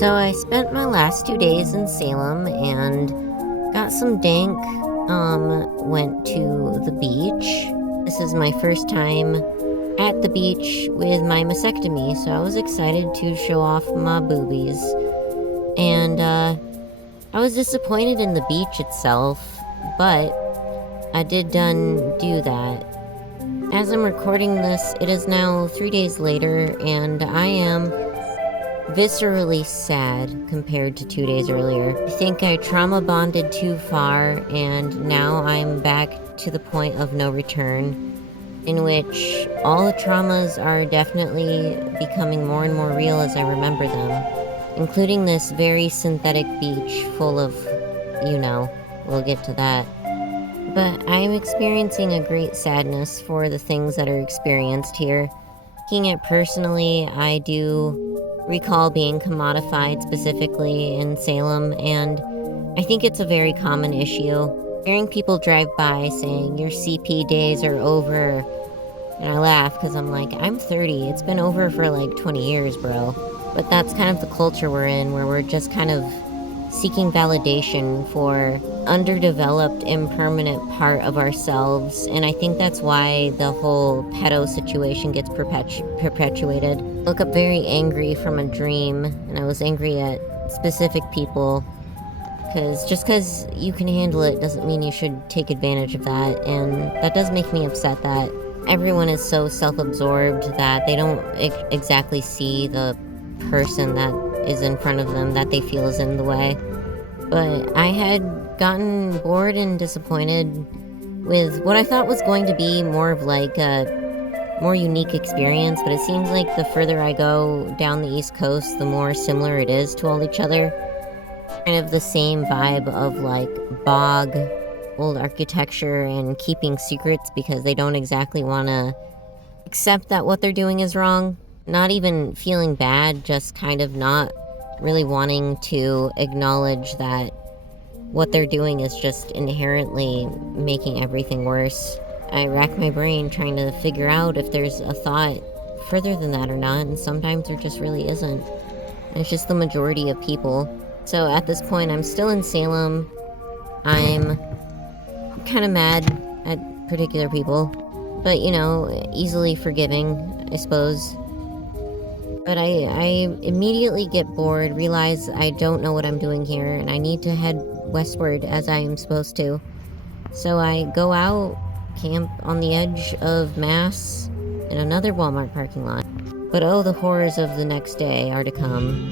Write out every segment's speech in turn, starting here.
So I spent my last 2 days in Salem and got some dank, went to the beach. This is my first time at the beach with my mastectomy, so I was excited to show off my boobies. And, I was disappointed in the beach itself, but I did do that. As I'm recording this, it is now 3 days later, and I am viscerally sad compared to 2 days earlier. I think I trauma bonded too far, and now I'm back to the point of no return, in which all the traumas are definitely becoming more and more real as I remember them, including this very synthetic beach full of, we'll get to that. But I'm experiencing a great sadness for the things that are experienced here. Taking it personally, I do recall being commodified specifically in Salem, and I think it's a very common issue. Hearing people drive by saying your CP days are over, and I laugh because I'm like, I'm 30, it's been over for like 20 years, bro. But that's kind of the culture we're in, where we're just kind of seeking validation for underdeveloped, impermanent part of ourselves, and I think that's why the whole pedo situation gets perpetuated. I woke up very angry from a dream, and I was angry at specific people, because just because you can handle it doesn't mean you should take advantage of that, and that does make me upset that everyone is so self-absorbed that they don't exactly see the person that is in front of them that they feel is in the way. But I had gotten bored and disappointed with what I thought was going to be more of like a more unique experience, but it seems like the further I go down the East Coast, the more similar it is to all each other. Kind of the same vibe of like bog, old architecture, and keeping secrets because they don't exactly want to accept that what they're doing is wrong. Not even feeling bad, just kind of not really wanting to acknowledge that what they're doing is just inherently making everything worse. I rack my brain trying to figure out if there's a thought further than that or not, and sometimes there just really isn't. And it's just the majority of people. So at this point, I'm still in Salem. I'm kind of mad at particular people, but easily forgiving, I suppose. But I immediately get bored, realize I don't know what I'm doing here, and I need to head westward as I am supposed to. So I go out, camp on the edge of Mass in another Walmart parking lot. But oh, the horrors of the next day are to come,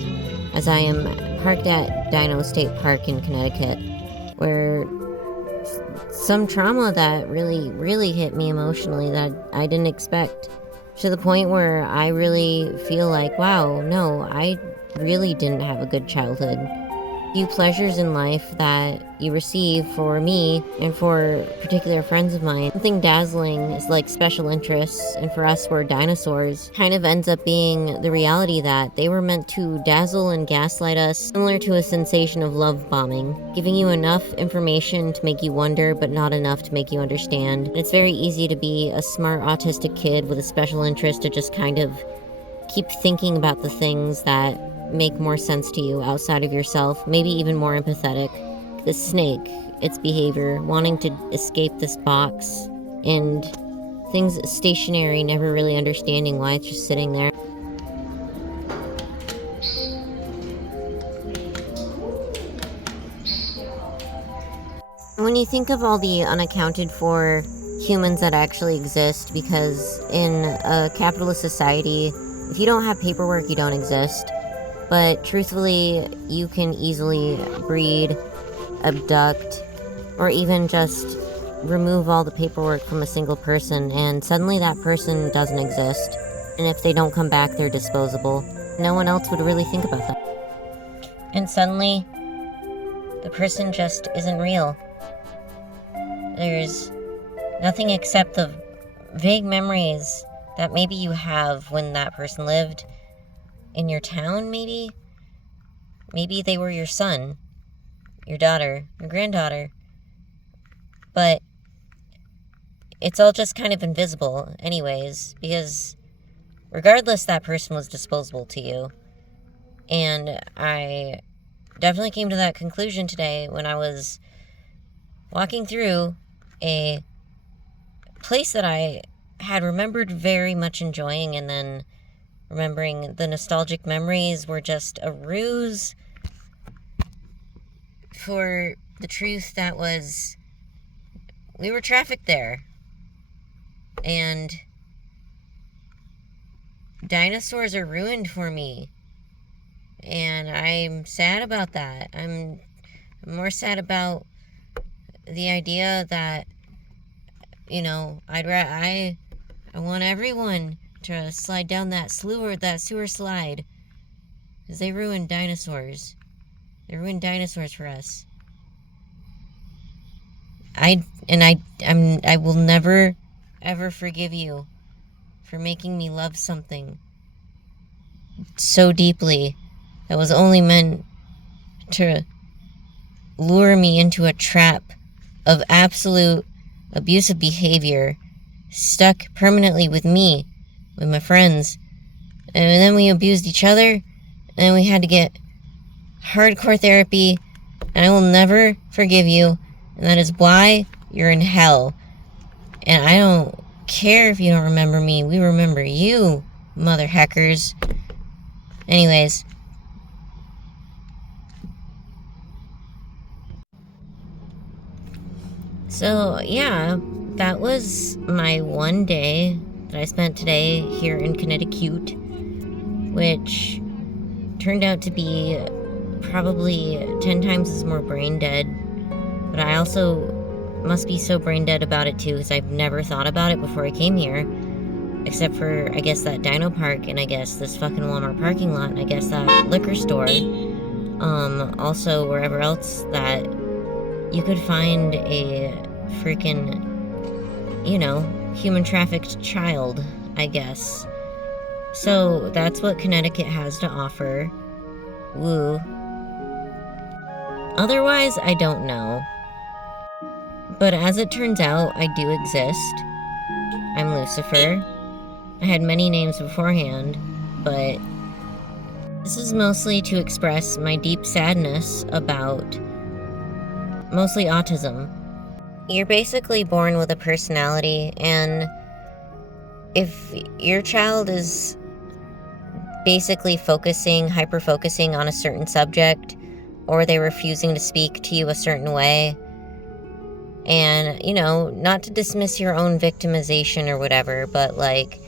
as I am parked at Dino State Park in Connecticut, where some trauma that really, really hit me emotionally that I didn't expect. To the point where I really feel like, wow, no, I really didn't have a good childhood. Few pleasures in life that you receive for me and for particular friends of mine. Something dazzling is like special interests, and for us we're dinosaurs, kind of ends up being the reality that they were meant to dazzle and gaslight us, similar to a sensation of love bombing, giving you enough information to make you wonder, but not enough to make you understand. And it's very easy to be a smart autistic kid with a special interest to just kind of keep thinking about the things that make more sense to you outside of yourself, maybe even more empathetic. The snake, its behavior, wanting to escape this box, and things stationary, never really understanding why it's just sitting there. When you think of all the unaccounted for humans that actually exist, because in a capitalist society, if you don't have paperwork, you don't exist. But truthfully, you can easily breed, abduct, or even just remove all the paperwork from a single person, and suddenly that person doesn't exist. And if they don't come back, they're disposable. No one else would really think about that. And suddenly, the person just isn't real. There's nothing except the vague memories that maybe you have when that person lived, in your town, maybe? Maybe they were your son, your daughter, your granddaughter. But it's all just kind of invisible anyways, because regardless, that person was disposable to you. And I definitely came to that conclusion today when I was walking through a place that I had remembered very much enjoying, and then remembering the nostalgic memories were just a ruse for the truth that was, we were trafficked there. And dinosaurs are ruined for me. And I'm sad about that. I'm more sad about the idea that, you know, I want everyone to slide down that sewer slide. Because they ruined dinosaurs. They ruined dinosaurs for us. I will never, ever forgive you for making me love something so deeply that was only meant to lure me into a trap of absolute abusive behavior, stuck permanently with me, with my friends. And then we abused each other, and we had to get hardcore therapy, and I will never forgive you, and that is why you're in hell. And I don't care if you don't remember me. We remember you, mother heckers. Anyways. So, yeah, that was my one day that I spent today here in Connecticut, which turned out to be probably 10 times as more brain dead. But I also must be so brain dead about it too, because I've never thought about it before I came here. Except for, I guess, that dino park, and I guess this fucking Walmart parking lot, and I guess that liquor store. Also wherever else that you could find a freaking, you know, human trafficked child, I guess. So that's what Connecticut has to offer. Woo. Otherwise, I don't know. But as it turns out, I do exist. I'm Lucifer. I had many names beforehand, but this is mostly to express my deep sadness about mostly autism. You're basically born with a personality, and if your child is basically hyper-focusing on a certain subject, or they're refusing to speak to you a certain way, and, you know, not to dismiss your own victimization or whatever, but, like,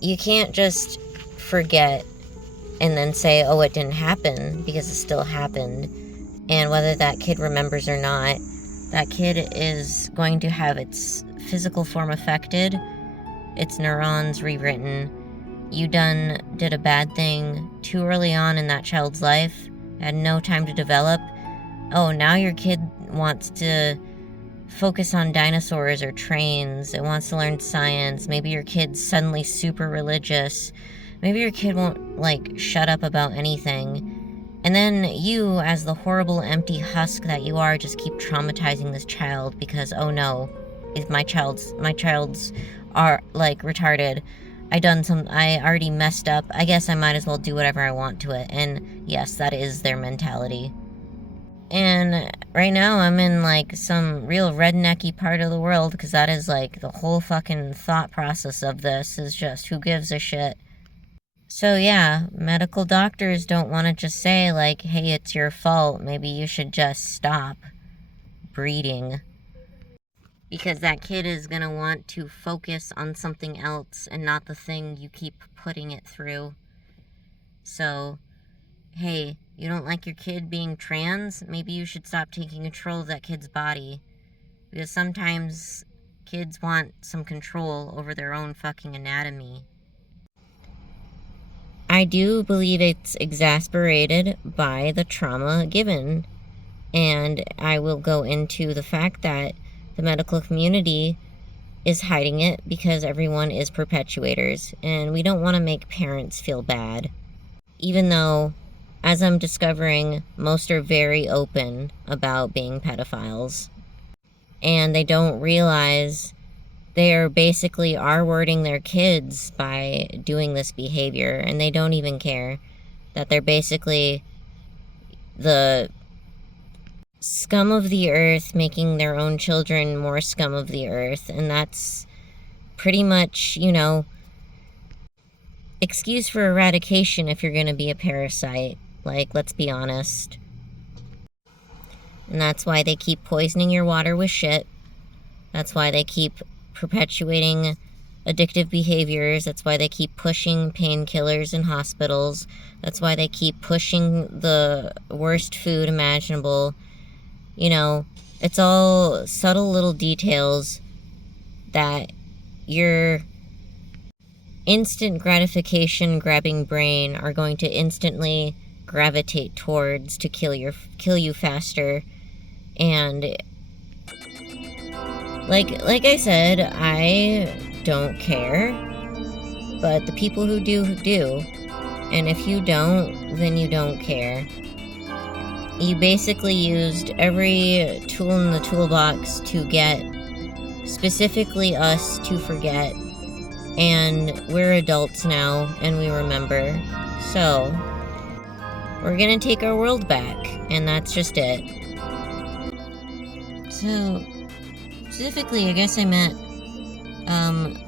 you can't just forget and then say, oh, it didn't happen, because it still happened. And whether that kid remembers or not, that kid is going to have its physical form affected, its neurons rewritten. You did a bad thing too early on in that child's life, had no time to develop. Oh, now your kid wants to focus on dinosaurs or trains. It wants to learn science. Maybe your kid's suddenly super religious. Maybe your kid won't, like, shut up about anything. And then you, as the horrible empty husk that you are, just keep traumatizing this child because, oh no, if my child's are, like, retarded. I already messed up. I guess I might as well do whatever I want to it. And yes, that is their mentality. And right now I'm in, like, some real rednecky part of the world, because that is, like, the whole fucking thought process of this is just, who gives a shit? So yeah, medical doctors don't want to just say, like, hey, it's your fault, maybe you should just stop breeding. Because that kid is gonna want to focus on something else and not the thing you keep putting it through. So, hey, you don't like your kid being trans? Maybe you should stop taking control of that kid's body. Because sometimes kids want some control over their own fucking anatomy. I do believe it's exasperated by the trauma given. And I will go into the fact that the medical community is hiding it because everyone is perpetuators. And we don't want to make parents feel bad. even though, as I'm discovering, most are very open about being pedophiles. And they don't realize they're basically R-wording their kids by doing this behavior, and they don't even care that they're basically the scum of the earth making their own children more scum of the earth. And that's pretty much, you know, excuse for eradication if you're going to be a parasite. Like, let's be honest. And that's why they keep poisoning your water with shit. That's why they keep perpetuating addictive behaviors. That's why they keep pushing painkillers in hospitals. That's why they keep pushing the worst food imaginable. You know, it's all subtle little details that your instant gratification grabbing brain are going to instantly gravitate towards to kill you faster. And like I said, I don't care, but the people who do. And if you don't, then you don't care. You basically used every tool in the toolbox to get specifically us to forget. And we're adults now, and we remember. So, we're gonna take our world back, and that's just it. So, specifically, I guess I met,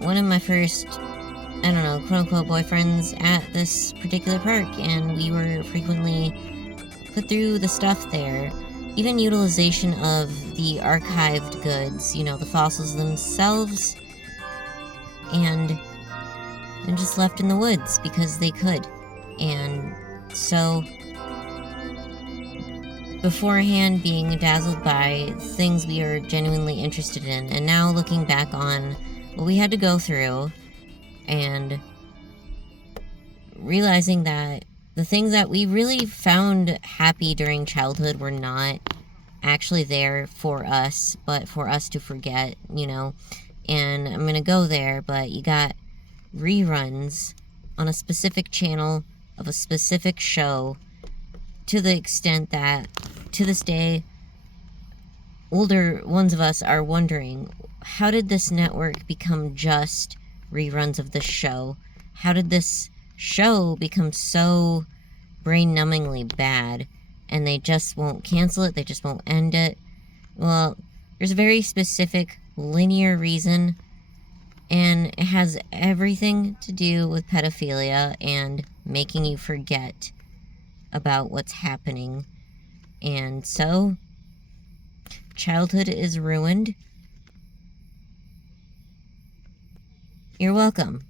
one of my first, I don't know, quote-unquote boyfriends at this particular park, and we were frequently put through the stuff there. Even utilization of the archived goods, you know, the fossils themselves, and just left in the woods because they could. And so, beforehand being dazzled by things we are genuinely interested in, and now looking back on what we had to go through, and realizing that the things that we really found happy during childhood were not actually there for us, but for us to forget, you know. And I'm gonna go there, but you got reruns on a specific channel of a specific show, to the extent that to this day older ones of us are wondering, how did this network become just reruns of this show? How did this show become so brain-numbingly bad, and they just won't cancel it, they just won't end it? Well, there's a very specific linear reason, and it has everything to do with pedophilia and making you forget about what's happening. And so, childhood is ruined. You're welcome.